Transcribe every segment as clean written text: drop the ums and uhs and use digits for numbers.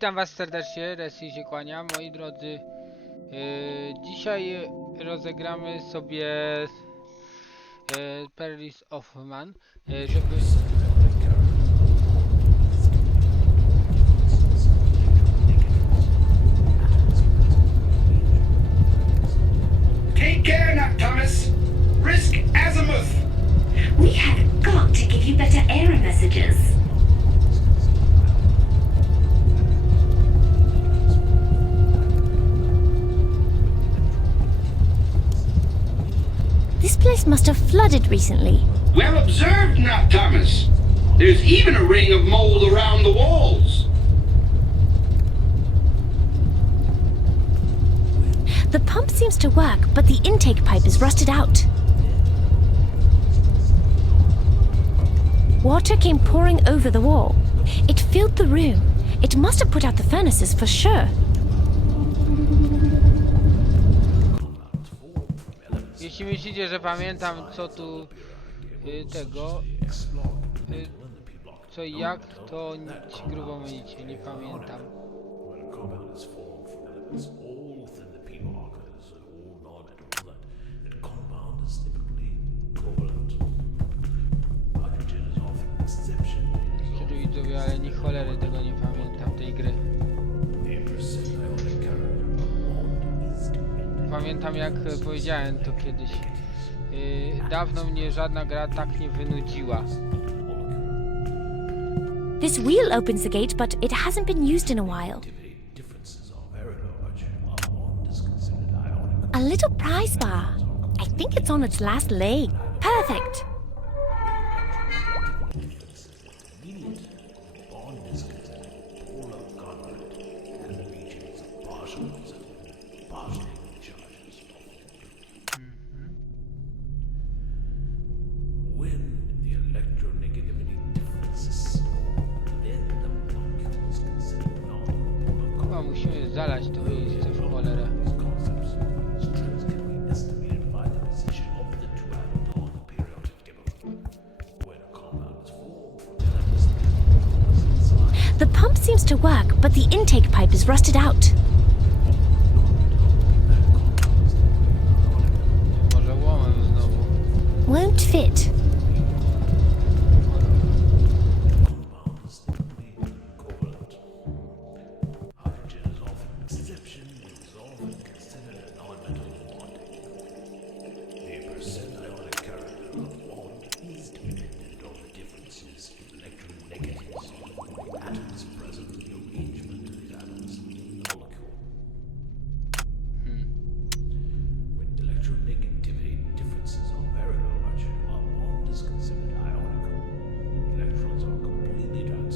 Witam was serdecznie, Resil się kłania, moi drodzy. Dzisiaj rozegramy sobie Perils of Man, żeby... Take care now, Thomas. Risk azimuth. We have got to give you better error messages. This place must have flooded recently. Well observed now, Thomas. There's even a ring of mold around the walls. The pump seems to work, but the intake pipe is rusted out. Water came pouring over the wall. It filled the room. It must have put out the furnaces for sure. Jeśli myślicie, że pamiętam co tu co i jak, to nic grubo mylicie, nie pamiętam. Szczerze widzowie, ale ni cholery tego nie pamiętam, tej gry. Pamiętam, jak powiedziałem to kiedyś. Dawno mnie żadna gra tak nie wynudziła. This wheel opens the gate, but it hasn't been used in a while. A little prize bar. I think it's on its last leg. Perfect. Chyba musimy zalać to miejsce w cholerę. The pump seems to work, but the intake pipe is rusted out. Może łomem znowu. Won't fit.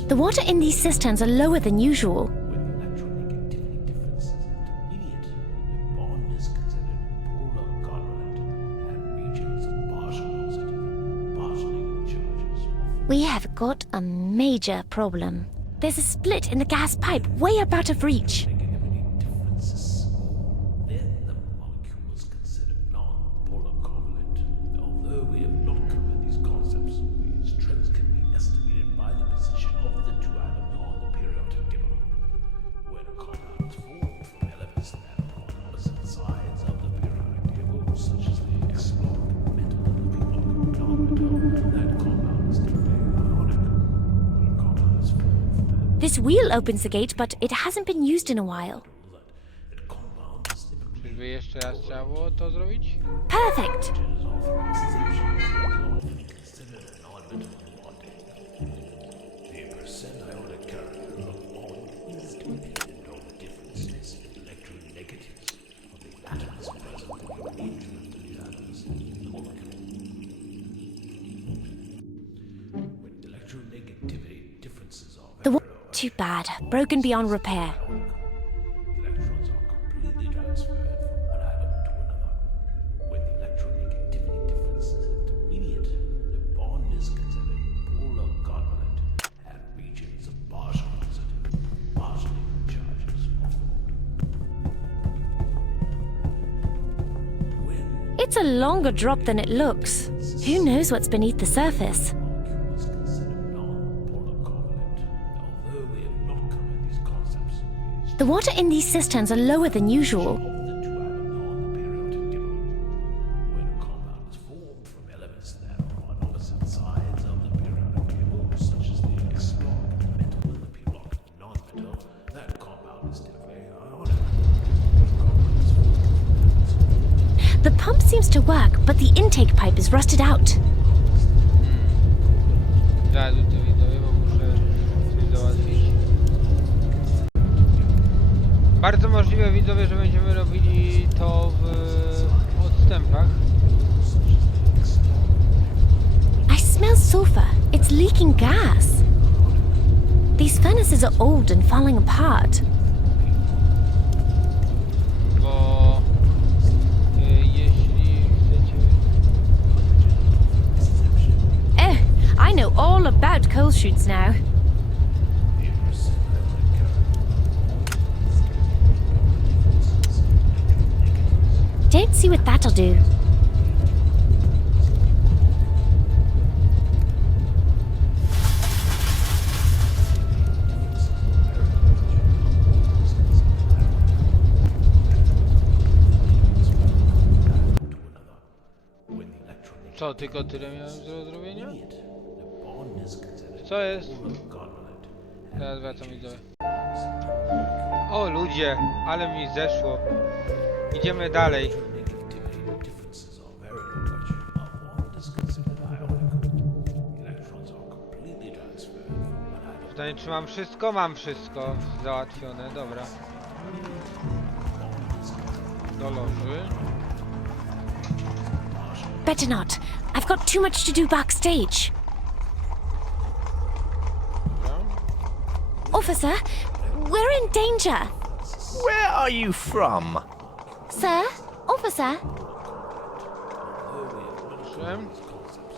The water in these cisterns are lower than usual. We have got a major problem. There's a split in the gas pipe way up out of reach. This wheel opens the gate, but it hasn't been used in a while. Czyżby jeszcze raz trzeba było to zrobić? Perfect. Too bad. Broken beyond repair. Electrons are completely transferred from one atom to another. When the electronegativity difference is intermediate, the bond is considered polar covalent, and regions of partial positive, partially charges are formed. It's a longer drop than it looks. Who knows what's beneath the surface? Molecule is considered non-polar covalent, although we have not covered these concepts. The water in these cisterns are lower than usual. The two atoms on the periodic table. When a compound is formed from elements that are on opposite sides of the periodic table, such as the X-block, the metal, and the P-block, non-metal, that compound is typically ionic. The pump seems to work, but the intake pipe is rusted out. Zaraz tu widzowie, bo muszę coś załatwić. Bardzo możliwe, widzowie, że będziemy robili to w odstępach. I smell sulfur. It's leaking gas. These furnaces are old and falling apart. Bo jeśli chcecie... Oh, I know all about coal chutes now. Don't see what that'll do. Co, tylko tyle miałem do zrobienia? Co jest? Teraz wracam, widzowie. O ludzie, ale mi zeszło. Idziemy dalej. Pytanie, czy mam wszystko? Mam wszystko załatwione, dobra. Do loży. Better not. I've got too much to do backstage. Dobra. Officer, we're in danger. Where are you from? Sir? Officer? Proszę.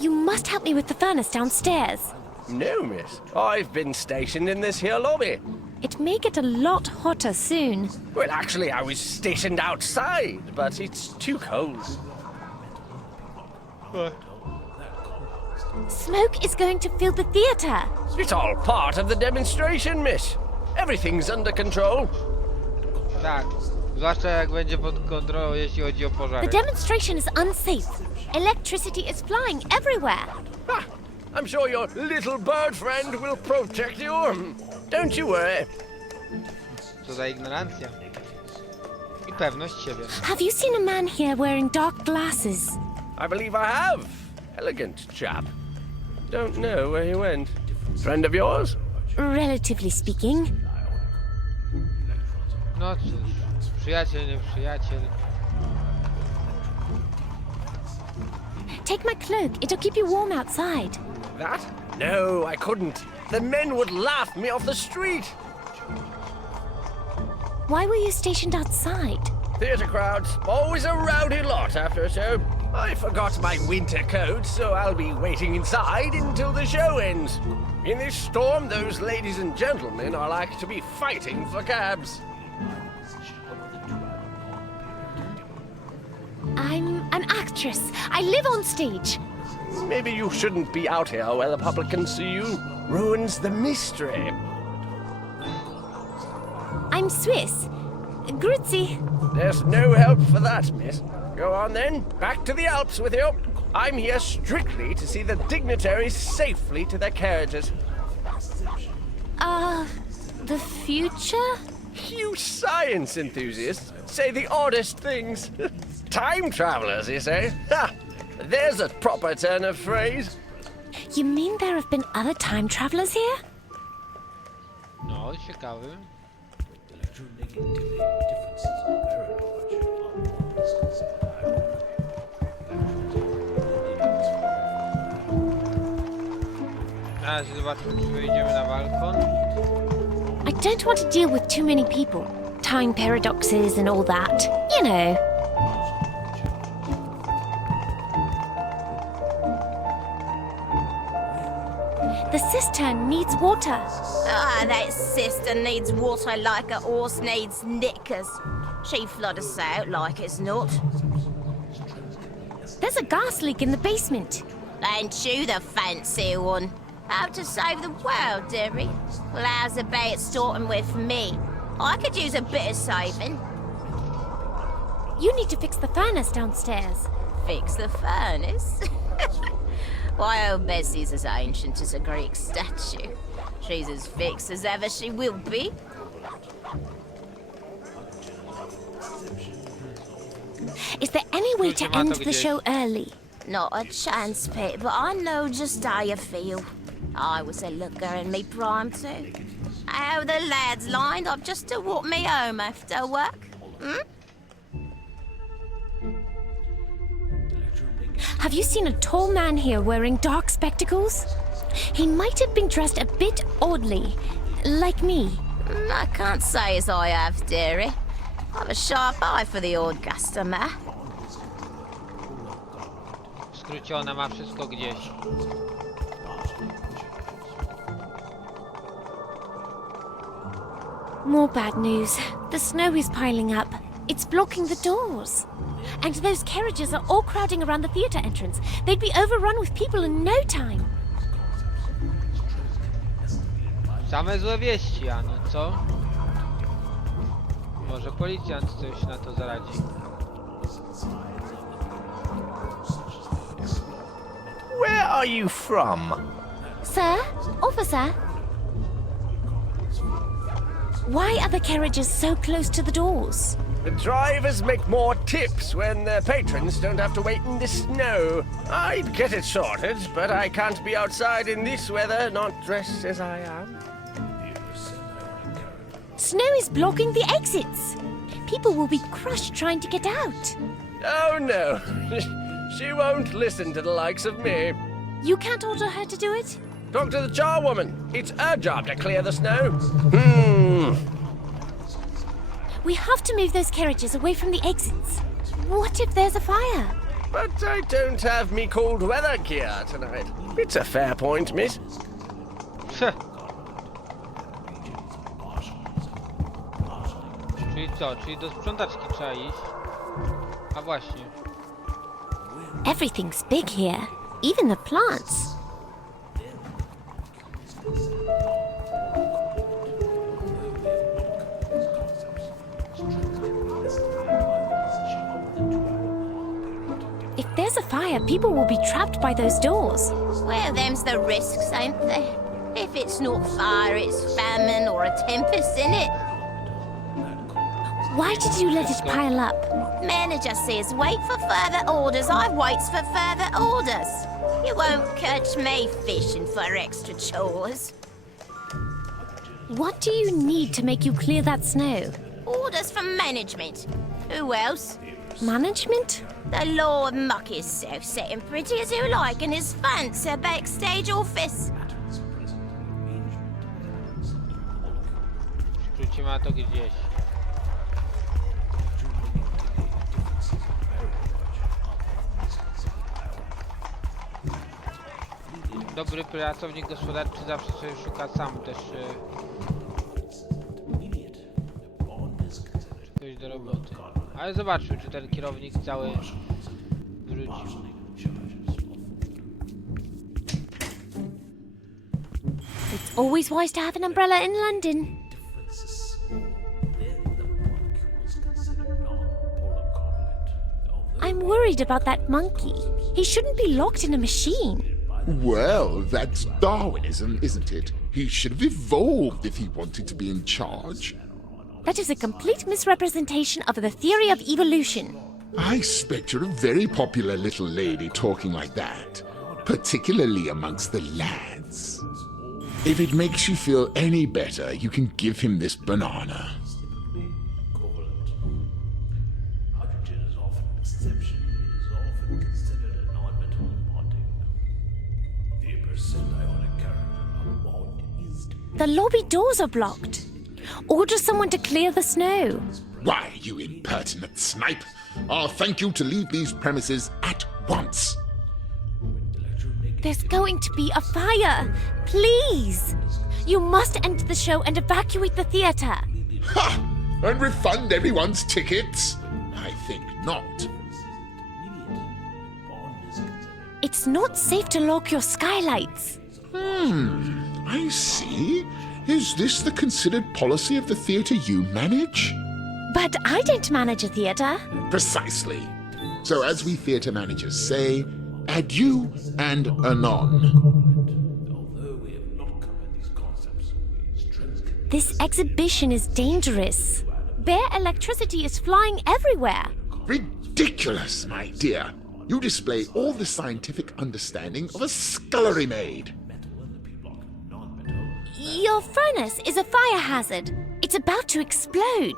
You must help me with the furnace downstairs. No, miss. I've been stationed in this here lobby. It may get a lot hotter soon. Well, actually, I was stationed outside, but it's too cold. Smoke is going to fill the theater. It's all part of the demonstration, miss. Everything's under control. Tak. Zwłaszcza jak będzie pod kontrolą, jeśli chodzi o The pożary. demonstration is unsafe. Electricity is flying everywhere. Ah, I'm sure your little bird friend will protect you. Don't you worry. Co za ignorancja. I pewność siebie. Have you seen a man here wearing dark glasses? I believe I have. Elegant chap. Don't know where he went. Friend of yours? Relatively speaking. No cóż, przyjaciel, nie przyjaciel. Take my cloak. It'll keep you warm outside. That? No, I couldn't. The men would laugh me off the street. Why were you stationed outside? Theatre crowds, always a rowdy lot after a show. I forgot my winter coat, so I'll be waiting inside until the show ends. In this storm, those ladies and gentlemen are like to be fighting for cabs. I'm an actress. I live on stage. Maybe you shouldn't be out here where the public can see you. Ruins the mystery. I'm Swiss. Grüezi. There's no help for that, miss. Go on then, back to the Alps with you. I'm here strictly to see the dignitaries safely to their carriages. The future? You science enthusiasts say the oddest things. Time travelers, you say? Ha! There's a proper turn of phrase. You mean there have been other time travelers here? No, ciekawy. Teraz zobaczmy, czy wejdziemy na balkon. I don't want to deal with too many people. Time paradoxes and all that. You know. The cistern needs water. That sister needs water like a horse needs knickers. She flood us out like it's not. There's a gas leak in the basement. Ain't you the fancy one? How to save the world, dearie? Well, how's about starting with me? I could use a bit of saving. You need to fix the furnace downstairs. Fix the furnace? Why, old Bessie's as ancient as a Greek statue. She's as fixed as ever she will be. Is there any way to end the show early? Not a chance, Pete, but I know just how you feel. I was a looker in me prime too. How the lads lined up just to walk me home after work. Have you seen a tall man here wearing dark spectacles? He might have been dressed a bit oddly, like me. I can't say as I have, dearie. I've a sharp eye for the old customer. Skrócione ma wszystko gdzieś. More bad news. The snow is piling up. It's blocking the doors. And those carriages are all crowding around the theatre entrance. They'd be overrun with people in no time. Same złe wieści, a no co? Może policjant coś na to zaradzi. Where are you from? Sir? Officer? Why are the carriages so close to the doors? The drivers make more tips when their patrons don't have to wait in the snow. I'd get it sorted, but I can't be outside in this weather, not dressed as I am. Snow is blocking the exits. People will be crushed trying to get out. Oh no, she won't listen to the likes of me. You can't order her to do it? Talk to the charwoman. It's her job to clear the snow. We have to move those carriages away from the exits. What if there's a fire? But I don't have me cold weather gear tonight. It's a fair point, miss. Czyli co? Czyli do sprzątaczki trzeba iść? A właśnie. Everything's big here, even the plants. If there's a fire, people will be trapped by those doors. Well, them's the risks, ain't they? If it's not fire, it's famine or a tempest in it. Why did you let it pile up? Manager says, wait for further orders. I waits for further orders. You won't catch me fishing for extra chores. What do you need to make you clear that snow? Orders from management. Who else? Management? The Lord Muck is so sitting pretty as you like in his fancy backstage office. Skrócimy na to gdzieś. Dobry pracownik gospodarczy zawsze sobie szuka sam też czegoś do roboty. Ale zobaczmy, czy ten kierownik cały wrócił. It's always wise to have an umbrella in London. I'm worried about that monkey. He shouldn't be locked in a machine. Well, that's Darwinism, isn't it? He should have evolved if he wanted to be in charge. That is a complete misrepresentation of the theory of evolution. I expect you're a very popular little lady talking like that, particularly amongst the lads. If it makes you feel any better, you can give him this banana. Hydrogen is often an exception. It is often considered an ornamental bonding. The percent ionic character of a bond is The lobby doors are blocked. Order someone to clear the snow. Why, you impertinent snipe! I'll thank you to leave these premises at once. There's going to be a fire. Please. You must end the show and evacuate the theatre. Ha! And refund everyone's tickets? I think not. It's not safe to lock your skylights. I see. Is this the considered policy of the theatre you manage? But I don't manage a theatre. Precisely. So as we theatre managers say, adieu and anon. Although we have not covered these concepts, we strength This exhibition is dangerous. Bare electricity is flying everywhere. Ridiculous, my dear. You display all the scientific understanding of a scullery maid. Your furnace is a fire hazard. It's about to explode.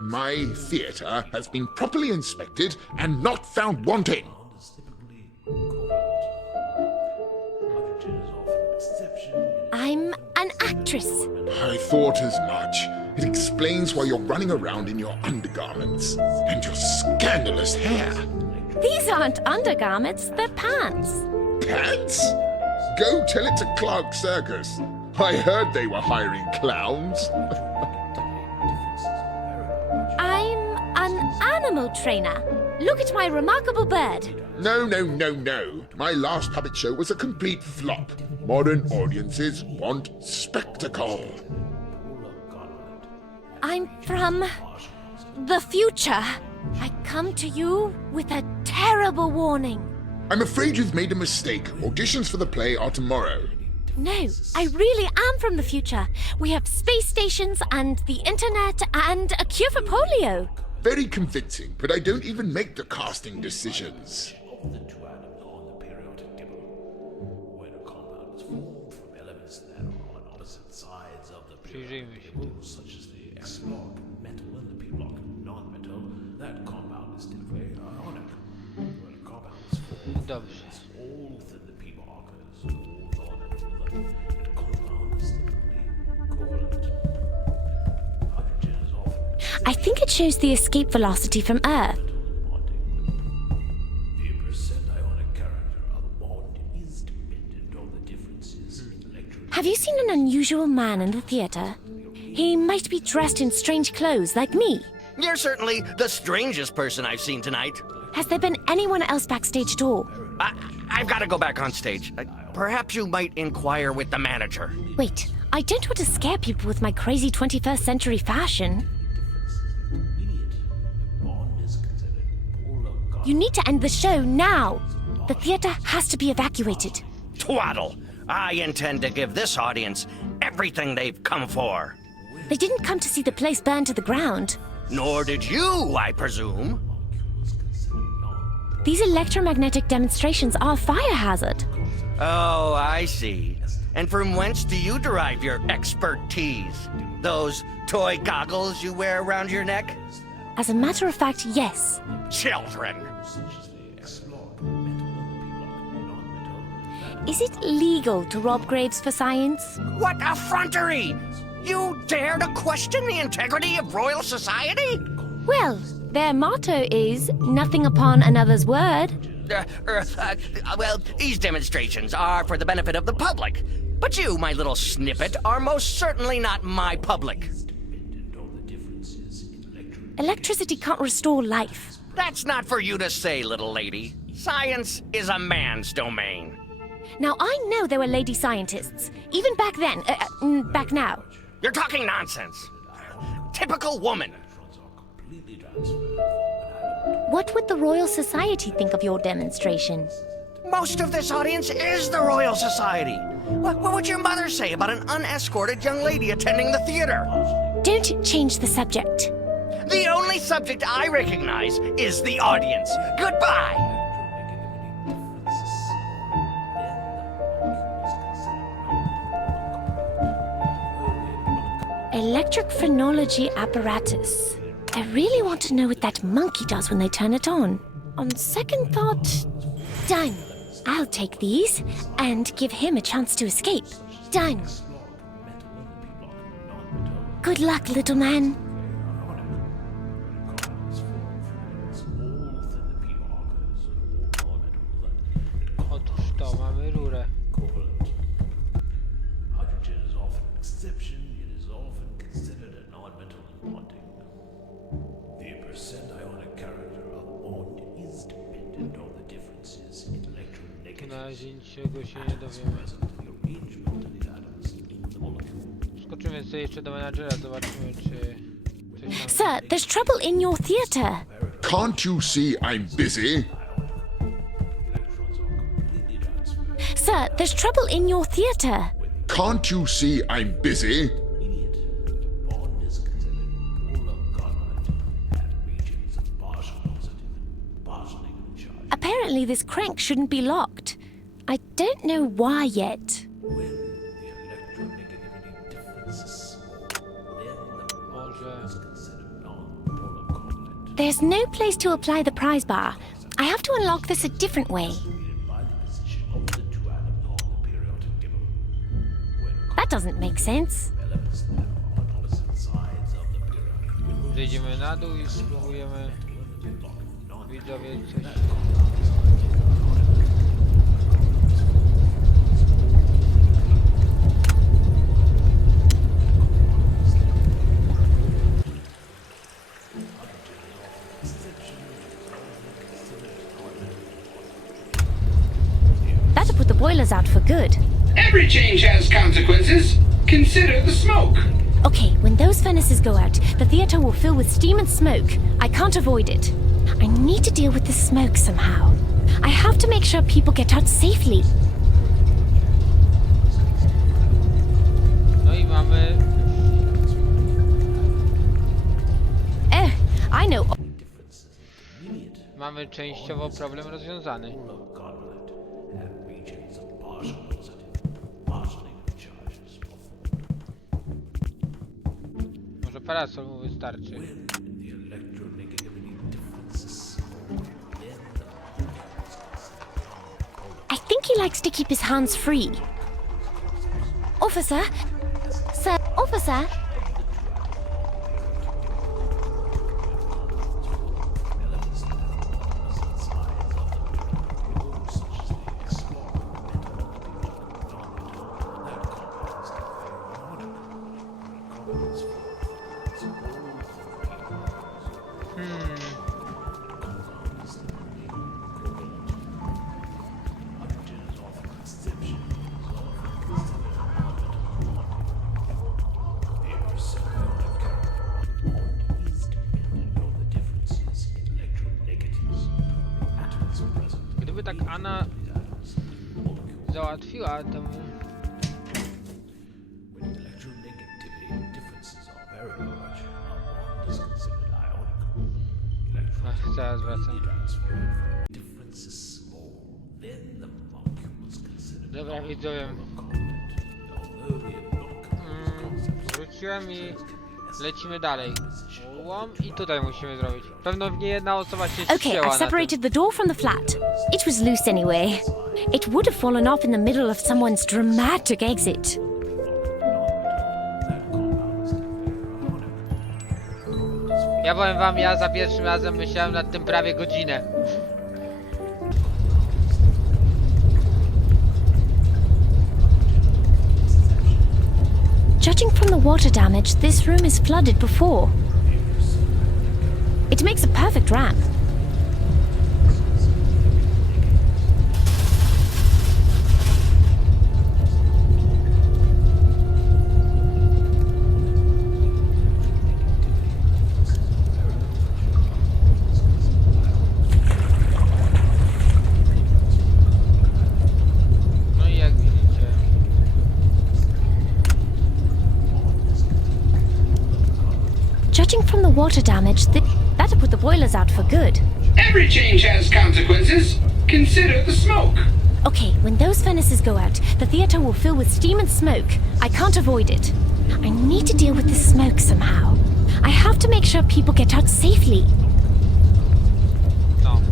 My theatre has been properly inspected and not found wanting. I'm an actress. I thought as much. It explains why you're running around in your undergarments and your scandalous hair. These aren't undergarments, they're pants. Pants? Go tell it to Clark Circus. I heard they were hiring clowns. I'm an animal trainer. Look at my remarkable bird. No. My last puppet show was a complete flop. Modern audiences want spectacle. I'm from the future. I come to you with a terrible warning. I'm afraid you've made a mistake. Auditions for the play are tomorrow. No, I really am from the future. We have space stations and the internet and a cure for polio. Very convincing, but I don't even make the casting decisions. of the two atoms on the periodic table. When a compound is formed from elements that are on opposite sides of the periodic table, such as the S block metal and the P block non-metal, that compound is typically ionic. When a compound is formed, Dobrze. it's all within the P block as goes on and on. That compound is typically covalent. Hydrogen is often I think it shows the escape velocity from Earth. The percent ionic character of a bond is dependent on the differences in electron. Have you seen an unusual man in the theater? He might be dressed in strange clothes like me. You're certainly the strangest person I've seen tonight. Has there been anyone else backstage at all? I've got to go back on stage. Perhaps you might inquire with the manager. Wait, I don't want to scare people with my crazy 21st century fashion. You need to end the show now. The theater has to be evacuated. Twaddle! I intend to give this audience everything they've come for. They didn't come to see the place burn to the ground. Nor did you, I presume. These electromagnetic demonstrations are a fire hazard. Oh, I see. And from whence do you derive your expertise? Those toy goggles you wear around your neck? As a matter of fact, yes. Children! Is it legal to rob graves for science? What effrontery! You dare to question the integrity of Royal Society? Well, their motto is nothing upon another's word. Well, these demonstrations are for the benefit of the public. But you, my little snippet, are most certainly not my public. Electricity can't restore life. That's not for you to say, little lady. Science is a man's domain. Now, I know there were lady scientists, even back then, back now. You're talking nonsense. Typical woman. What would the Royal Society think of your demonstration? Most of this audience is the Royal Society. What would your mother say about an unescorted young lady attending the theater? Don't change the subject. The only subject I recognize is the audience. Goodbye. Electric phrenology apparatus. I really want to know what that monkey does when they turn it on. On second thought, done. I'll take these and give him a chance to escape. Done. Good luck, little man. Otóż to, mamy rurę. Hydrogen is often an exception, it is often considered a non-metal bonding. The percent ionic character of a bond is dependent on the differences in electronegativity. Na razie niczego się nie dowiemy. The arrangement of the atoms in the molecule. Skoczymy Wejdźmy sobie jeszcze do menadżera, zobaczymy czy... coś tam... Sir, there's trouble in your theatre. Can't you see I'm busy? Sir, there's trouble in your theatre. Can't you see I'm busy? Bond is considered polar government and regions of partial positive and partially charged. Apparently this crank shouldn't be locked. I don't know why yet. When the electronegativity difference is small, then the bond is considered non-polar government. There's no place to apply the prize bar. I have to unlock this a different way. By the position of the two atoms on the periodic table. When That doesn't make sense. elements that are on opposite sides of the periodic table, Zejdziemy na dół i spróbujemy widzowie coś... That'll put the boilers out for good. Every change has consequences. Consider the smoke. Okay, when those furnaces go out, the theatre will fill with steam and smoke. I can't avoid it. I need to deal with the smoke somehow. I have to make sure people get out safely. No i mamy... Oh, I know. Mamy częściowo problem rozwiązany. government and regions of partial positive and partially charged. Może parasol mu wystarczy. The electronegativity difference is small, then the I think he likes to keep his hands free. Officer? Sir, officer? Gdyby tak Anna załatwiła temu... when electronegativity differences are very large, our bond is considered ionical. Ach, zaraz wracam. Difference is small, then the molecule is considered Dobra widzowie, although we have not concept wróciłem i lecimy dalej. Łom i tutaj musimy zrobić. Pewno nie jedna osoba się Okay, ścięła I've na tym. separated the door from the flat. It was loose anyway. It would have fallen off in the middle of someone's dramatic exit. Ja powiem wam, ja za pierwszym razem myślałem nad tym prawie godzinę. Judging from the water damage, this room is flooded before. It makes a perfect ramp. No i jak widzicie, Judging from the water damage, that'll put the boilers out for good. Every change has consequences. Consider the smoke. Okay, when those furnaces go out, the theatre will fill with steam and smoke. I can't avoid it. I need to deal with the smoke somehow. I have to make sure people get out safely. no.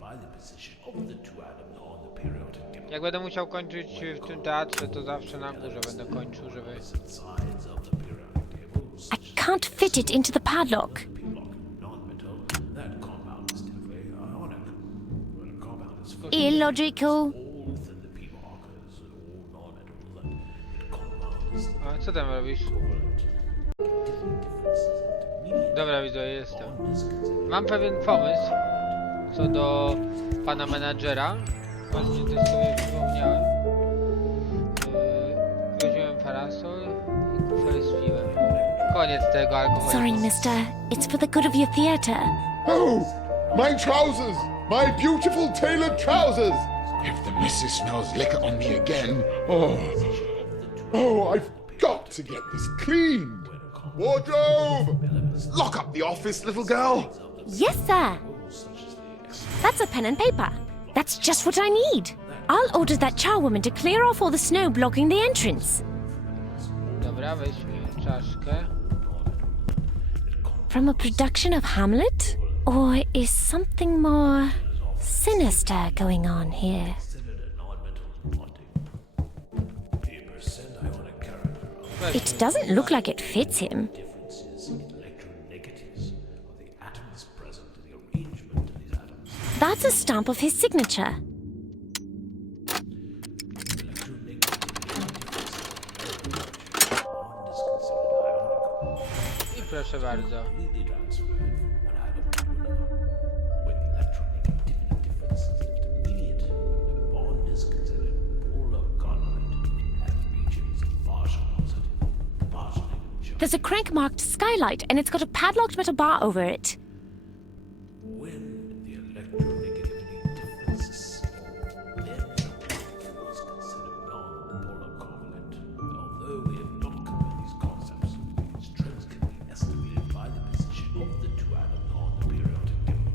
by the position of the two atoms on the periodic table. Jak będę musiał kończyć w tym teatrze, to zawsze na górze będę kończył, żeby... Sides of the periodic table, I can't fit it into the padlock. non-metal, that compound is typically ionic. When a compound is full Illogical. all within the p markers, all non-metal, that compound is A co tam robisz? Dobra widzowie, jestem. Mam pewien pomysł co do pana menadżera. Właśnie też sobie przypomniałem. Weźmiemy parasol i Koniec tego alkoholu. Sorry, mister. It's for the good of your theatre. Oh, my trousers! My beautiful tailored trousers! If the missus smells liquor on me again, oh, I've got to get this cleaned. Wardrobe! Lock up the office, little girl. Yes, sir. That's a pen and paper. That's just what I need. I'll order that charwoman to clear off all the snow blocking the entrance. Dobra, weźmy czaszkę. From a production of Hamlet? Or is something more sinister going on here? It doesn't look like it fits him. That's a stamp of his signature. I proszę bardzo. There's a crank-marked skylight, and it's got a padlocked metal bar over it. When the electronegativity differences then was considered non-polar covalent. Although we have not covered these concepts, strengths can be estimated by the position of the two atoms on the periodic table.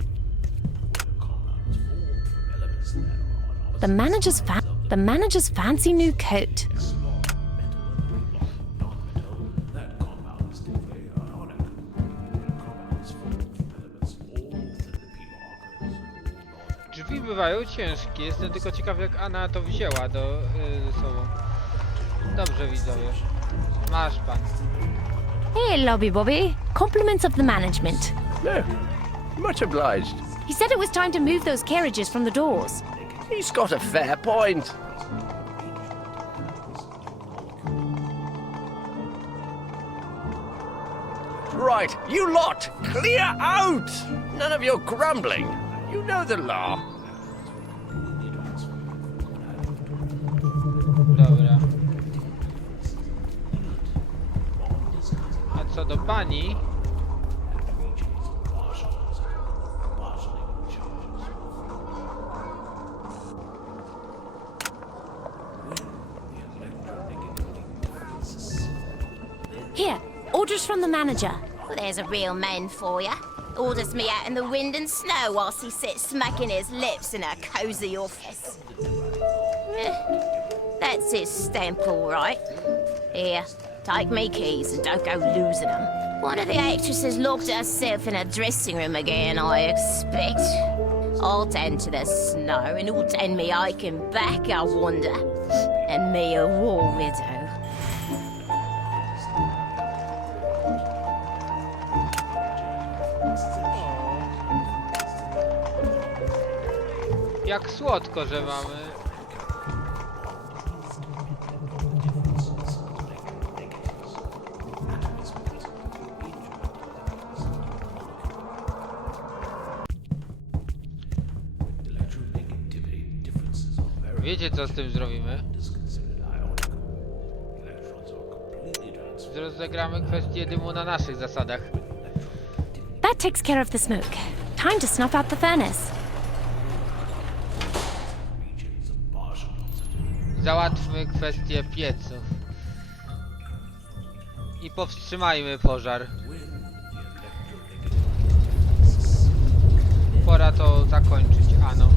When a compound is formed from elements that are on The manager's fancy new coat. Drzwi bywają ciężkie, jestem tylko ciekaw jak Anna to wzięła ze sobą. Dobrze widzowie. Masz pan. Here, Lobby Bobby. Compliments of the management. No, much obliged. He said it was time to move those carriages from the doors. He's got a fair point. Right, you lot, clear out! None of your grumbling. You know the law. Dobra. A co do pani? Here, orders from the manager. Well, there's a real man for you. Orders me out in the wind and snow whilst he sits smacking his lips in a cosy office. That's his stamp, all right. Here, take me keys and don't go losing them. One of the actresses locked herself in a dressing room again, I expect. I'll tend to the snow and who'll tend me aching back, I wonder. And me a war widow. Jak słodko, że mamy. Wiecie co z tym zrobimy? Rozegramy kwestię dymu na naszych zasadach. That takes care of the smoke. Time to snuff out the furnace. Załatwmy kwestię pieców. I powstrzymajmy pożar. Pora to zakończyć, Ano.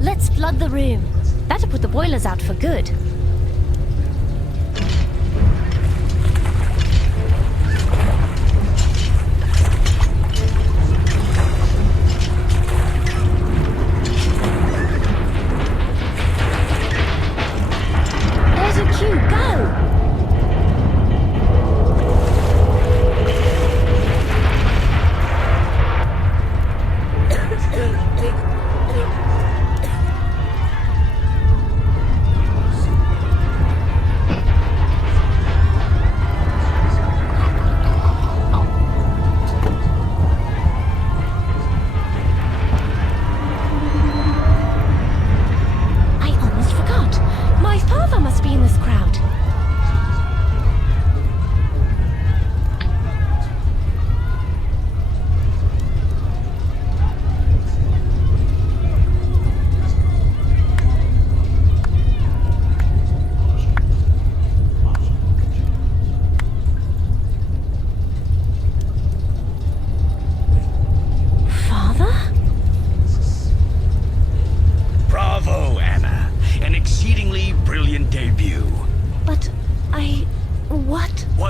Let's flood the room. That'll put the boilers out for good. There's your cue, go!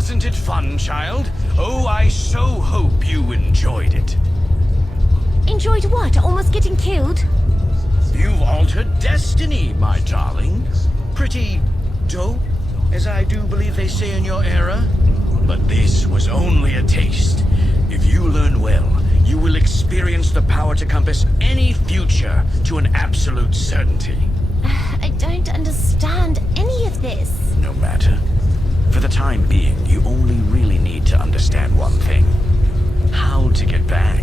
Wasn't it fun, child? Oh, I so hope you enjoyed it. Enjoyed what? Almost getting killed? You've altered destiny, my darling. Pretty dope, as I do believe they say in your era. But this was only a taste. If you learn well, you will experience the power to compass any future to an absolute certainty. I don't understand any of this. No matter. For the time being, you only really need to understand one thing. How to get back.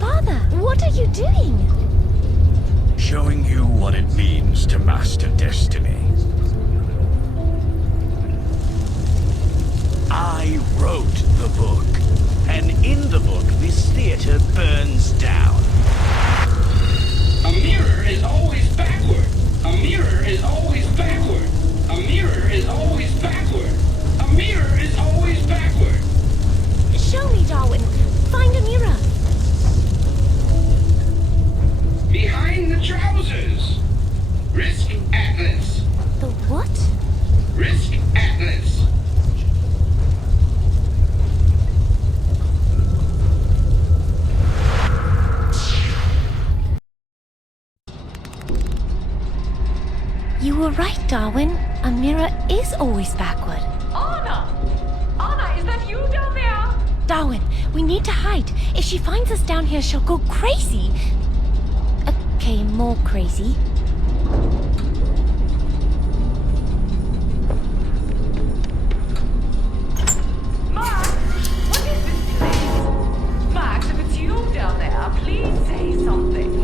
Father, what are you doing? Showing you what it means to master destiny. I wrote the book, and in the book, this theater burns down. A mirror is always backward. A mirror is always backward. A mirror is always backward. A mirror is always backward. Show me, Darwin. Find a mirror. Behind the trousers. Risk Atlas. The what? Risk Atlas. You were right, Darwin. A mirror is always backward. Anna! Anna, is that you down there? Darwin, we need to hide. If she finds us down here, she'll go crazy. Okay, more crazy. Max! What is this place? Max, if it's you down there, please say something.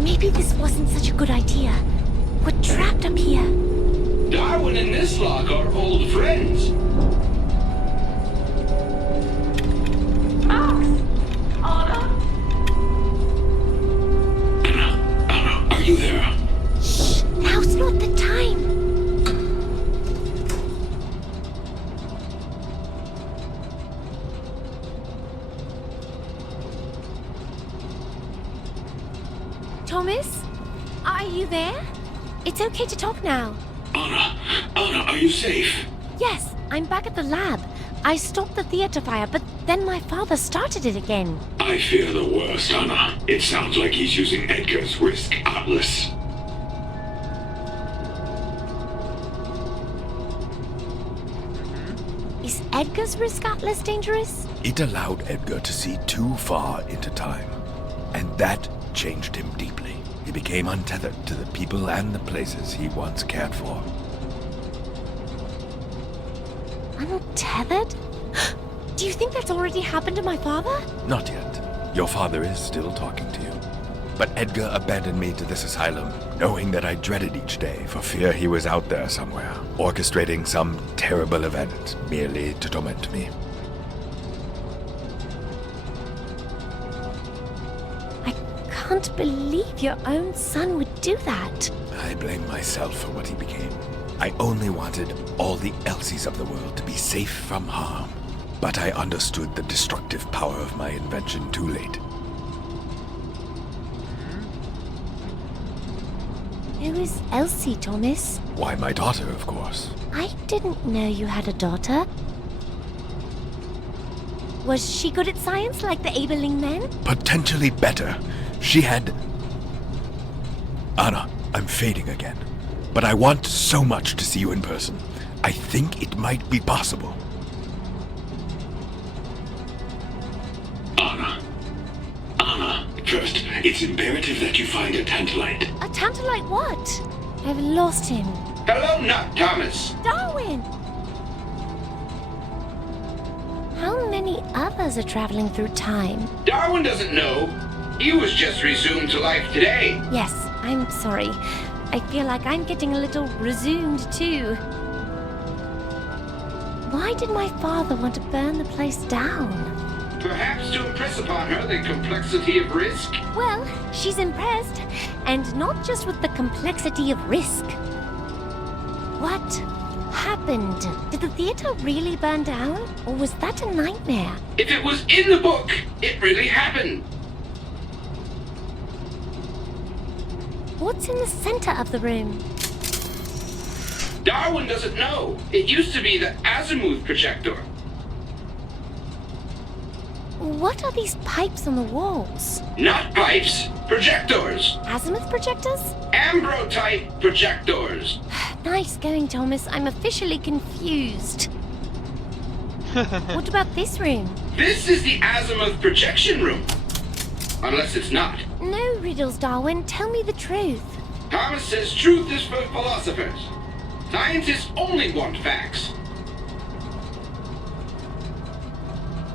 Maybe this wasn't such a good idea. We're trapped up here. Darwin and this lock are old friends. Max! Anna? Anna, are you there? Shh! Now's not the time. Thomas? Are you there? It's okay to talk now. Anna, are you safe? Yes, I'm back at the lab. I stopped the theater fire, but then my father started it again. I fear the worst, Anna. It sounds like he's using Edgar's Risk Atlas. Is Edgar's Risk Atlas dangerous? It allowed Edgar to see too far into time, and that changed him deeply. He became untethered to the people and the places he once cared for. Untethered? Do you think that's already happened to my father? Not yet. Your father is still talking to you. But Edgar abandoned me to this asylum, knowing that I dreaded each day for fear he was out there somewhere, orchestrating some terrible event merely to torment me. I can't believe your own son would do that. I blame myself for what he became. I only wanted all the Elsies of the world to be safe from harm. But I understood the destructive power of my invention too late. Who is Elsie, Thomas? Why, my daughter, of course. I didn't know you had a daughter. Was she good at science like the Abeling men? Potentially better. She had... Anna, I'm fading again. But I want so much to see you in person. I think it might be possible. Anna, first, it's imperative that you find a Tantalite. A Tantalite what? I've lost him. Hello, not Thomas. Darwin! How many others are traveling through time? Darwin doesn't know. He was just resumed to life today. Yes, I'm sorry. I feel like I'm getting a little resumed too. Why did my father want to burn the place down? Perhaps to impress upon her the complexity of risk. Well, she's impressed. And not just with the complexity of risk. What happened happened? Did the theatre really burn down? Or was that a nightmare? If it was in the book, it really happened. What's in the center of the room? Darwin doesn't know. It used to be the azimuth projector. What are these pipes on the walls? Not pipes, projectors. Azimuth projectors? Ambro-type projectors. Nice going, Thomas. I'm officially confused. What about this room? This is the azimuth projection room. Unless it's not. No riddles, Darwin. Tell me the truth. Thomas says truth is for philosophers. Scientists only want facts.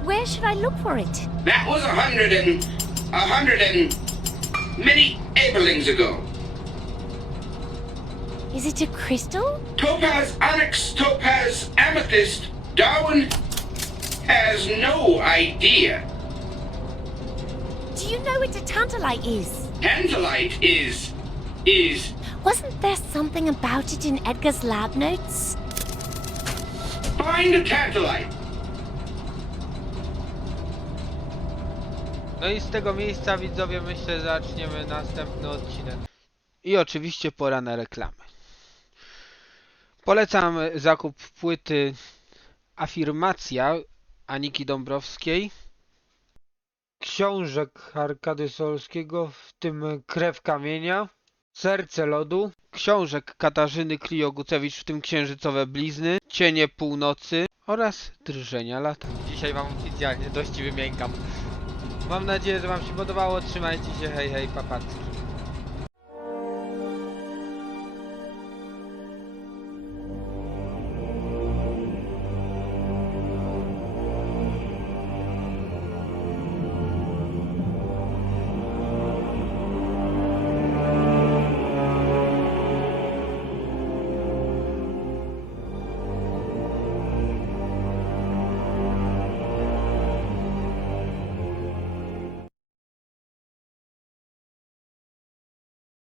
Where should I look for it? That was a hundred and many Abelings ago. Is it a crystal? Topaz, onyx, topaz, amethyst. Darwin has no idea. Do you know what a tantalite is? Tantalite is... Wasn't there something about it in Edgar's lab notes? Find a tantalite. No i z tego miejsca, widzowie, myślę, zaczniemy następny odcinek. I oczywiście pora na reklamy. Polecam zakup płyty Afirmacja Aniki Dąbrowskiej, książek Arkady Solskiego, w tym Krew kamienia, Serce lodu, książek Katarzyny Klijo-Gucewicz, w tym Księżycowe blizny, Cienie północy oraz Drżenia lata. Dzisiaj wam oficjalnie dość wymiękam. Mam nadzieję, że wam się podobało. Trzymajcie się, hej, hej, papatki.